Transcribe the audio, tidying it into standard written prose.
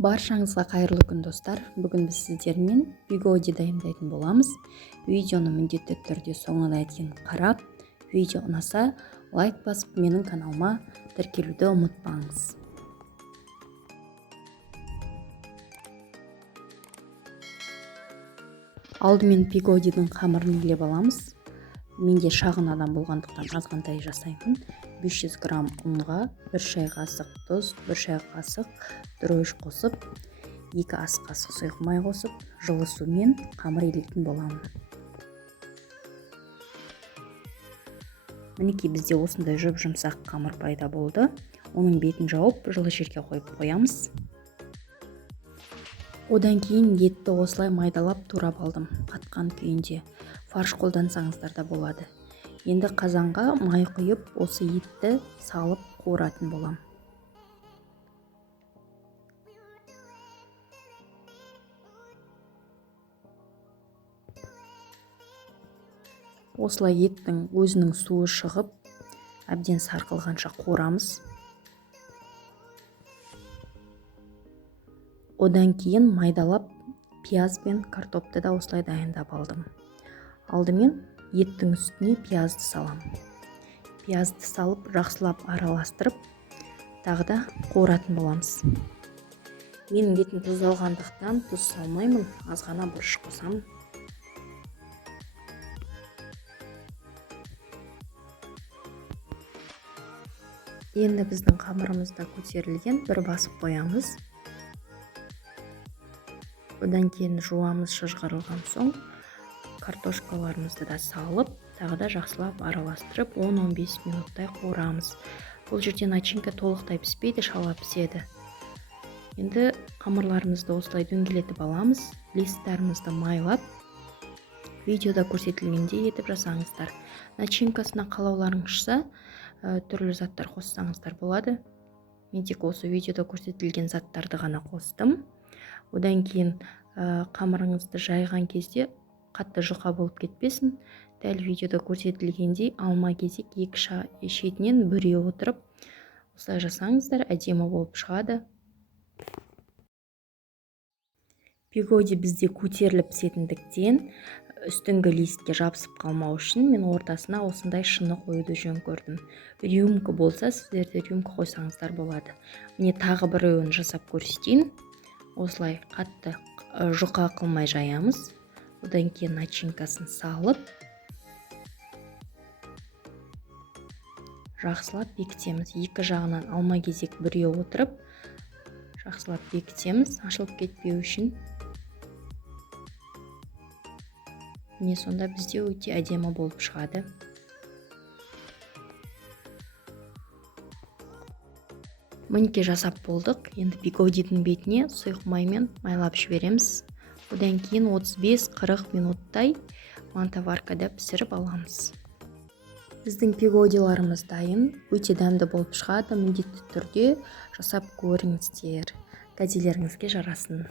Баршаңызға қайырлы күн достар. Бүгін біз сіздермен пигоди дайындайтын боламыз. Видеоны міндетті түрде соңына дейін қарап, видео ұнаса лайк басып, менің каналыма тіркелуді ұмытпаңыз. Алдымен пигодидің қамырын илеп аламыз. Менде шағын адам болғандықтан азғантай жасаймын. 500 грамм ұнға 1 шай қасық тұз, 1 шай қасық дрожж қосып, 2 ас қасық сұйық май қосып, жылы сумен қамыр илейтін боламын. Мінекей бізде осындай жұп-жұмсақ қамыр пайда болды. Оның бетін жауып, жылы жерге қойып қоямыз. Одан кейін етті осылай майдалап турап алдым, қатқан күйінде. Фарш қолдансаңыздар да болады. Енді қазанға май құйып, осы етті салып қуыратын болам. Осылай еттің өзінің суы шығып, әбден сарқылғанша қуырамыз. Одан кейін майдалап пияз бен картопты да осылай дайындап алдым. Алдымен еттің үстіне пиязды салам. Пиязды салып, жақсылап араластырып, тағы да қуыратын боламыз. Менің етім тұздалғандықтан тұз салмаймын, азғана бұрыш қосамын. Енді біздің қамырымызда көтерілген, бір басып қоямыз. Одан кейін жуамыз, шыжғырылған соң картошкаларымызды да салып, тағы да жақсылап араластырып 10-15 минуттай қуырамыз. Бұл жерде начинка толықтай піспейді, шала піседі. Енді қамырларымызды осылай дөңгелетіп аламыз, листтарымызды майлап, видеода көрсетілгендей етіп жасаңыздар. Начинкасына қалауларыңыз шықса, түрлі заттар қоссаңыздар болады. Мен тек осы видеода көрсетілген заттарды ғана қостым. Одан кейін қамырыңызды жайған кезде қатты жұқа болып кетпесін. Дәл видеода көрсетілгендей алма кезек екі шетінен бүре отырып, осылай жасаңыздар, әдемі болып шығады. Пигоди бізде көтеріліп пісетіндіктен үстіңгі листке жабысып қалмау үшін мен ортасына осындай шыны қоюды жөн көрдім. Рюмка болса, сіздерде рюмка қойсаңыздар болады. Міне тағы біреуін жасап көрсетейін. Осылай қатты жұқа қылмай жаямыз. Одан кейін начинкасын салып, жақсылап бекітеміз. Екі жағынан алма кезек бүре отырып, жақсылап бекітеміз, ашылып кетпеу үшін. Міне сонда бізде өте әдемі болып шығады. Мінекей жасап болдық. Енді пигодидің бетіне сұйық маймен майлап жібереміз. Одан кейін 35-40 минуттай мантаваркада пісіріп аламыз. Біздің пигодиларымыз дайын, өте дәмді болып шығады. Міндетті түрде жасап көріңіздер. Кәделеріңізге жарасын.